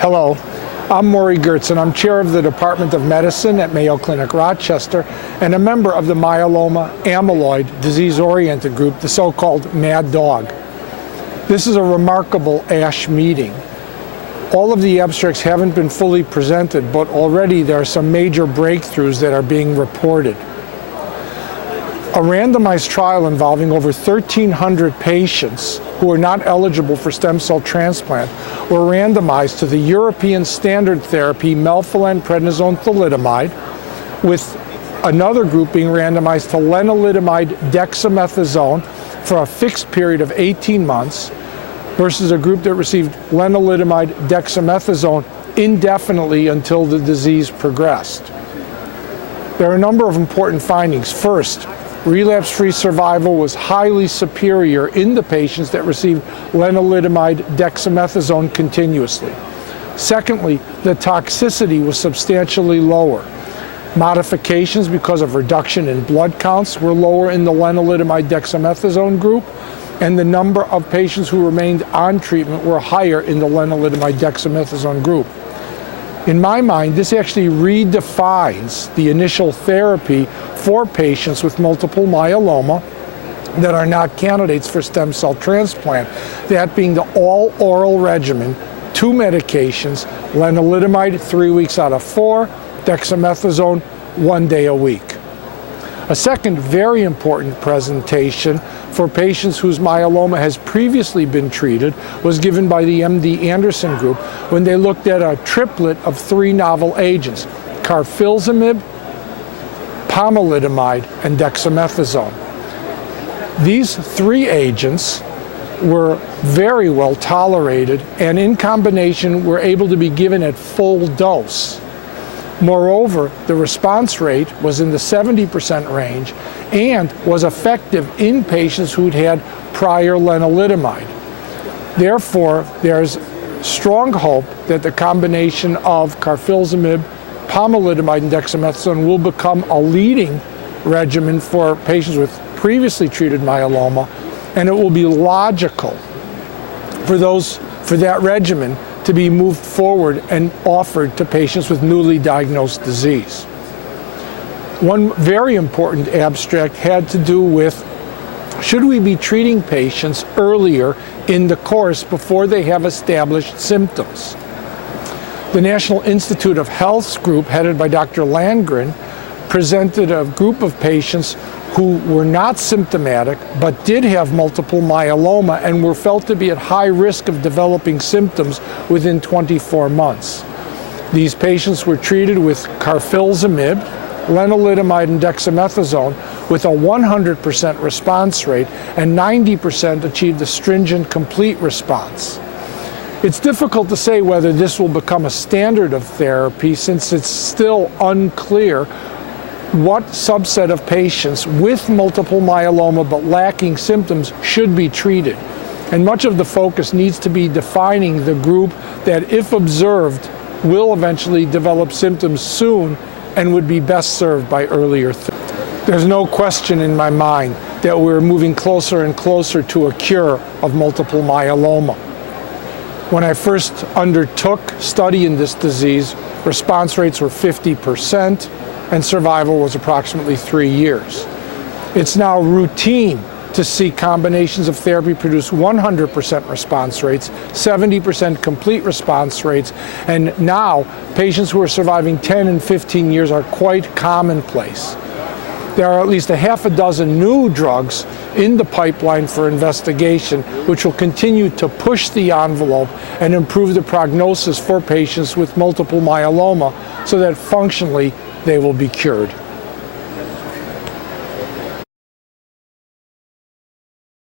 Hello, I'm Morie Gertz, and I'm chair of the Department of Medicine at Mayo Clinic, Rochester, and a member of the myeloma amyloid disease-oriented group, the so-called Mad Dog. This is a remarkable ASH meeting. All of the abstracts haven't been fully presented, but already there are some major breakthroughs that are being reported. A randomized trial involving over 1,300 patients who are not eligible for stem cell transplant were randomized to the European standard therapy melphalan prednisone thalidomide, with another group being randomized to lenalidomide dexamethasone for a fixed period of 18 months versus a group that received lenalidomide dexamethasone indefinitely until the disease progressed. There are a number of important findings. First, relapse-free survival was highly superior in the patients that received lenalidomide dexamethasone continuously. Secondly, the toxicity was substantially lower. Modifications because of reduction in blood counts were lower in the lenalidomide dexamethasone group, and the number of patients who remained on treatment were higher in the lenalidomide dexamethasone group. In my mind, this actually redefines the initial therapy for patients with multiple myeloma that are not candidates for stem cell transplant, that being the all-oral regimen, 2 medications, lenalidomide 3 weeks out of 4, dexamethasone 1 day a week. A second very important presentation for patients whose myeloma has previously been treated was given by the MD Anderson group when they looked at a triplet of 3 novel agents, carfilzomib, pomalidomide, and dexamethasone. These 3 agents were very well tolerated and in combination were able to be given at full dose. Moreover, the response rate was in the 70% range and was effective in patients who'd had prior lenalidomide. Therefore, there's strong hope that the combination of carfilzomib, pomalidomide, and dexamethasone will become a leading regimen for patients with previously treated myeloma, and it will be logical for that regimen to be moved forward and offered to patients with newly diagnosed disease. One very important abstract had to do with, should we be treating patients earlier in the course before they have established symptoms? The National Institute of Health's group, headed by Dr. Landgren, presented a group of patients who were not symptomatic but did have multiple myeloma and were felt to be at high risk of developing symptoms within 24 months. These patients were treated with carfilzomib, lenalidomide, and dexamethasone with a 100% response rate, and 90% achieved a stringent complete response. It's difficult to say whether this will become a standard of therapy since it's still unclear what subset of patients with multiple myeloma but lacking symptoms should be treated. And much of the focus needs to be defining the group that, if observed, will eventually develop symptoms soon and would be best served by earlier therapy. There's no question in my mind that we're moving closer and closer to a cure of multiple myeloma. When I first undertook study in this disease, response rates were 50%, and survival was approximately 3 years. It's now routine to see combinations of therapy produce 100% response rates, 70% complete response rates, and now patients who are surviving 10 and 15 years are quite commonplace. There are at least a half a dozen new drugs in the pipeline for investigation, which will continue to push the envelope and improve the prognosis for patients with multiple myeloma so that functionally they will be cured.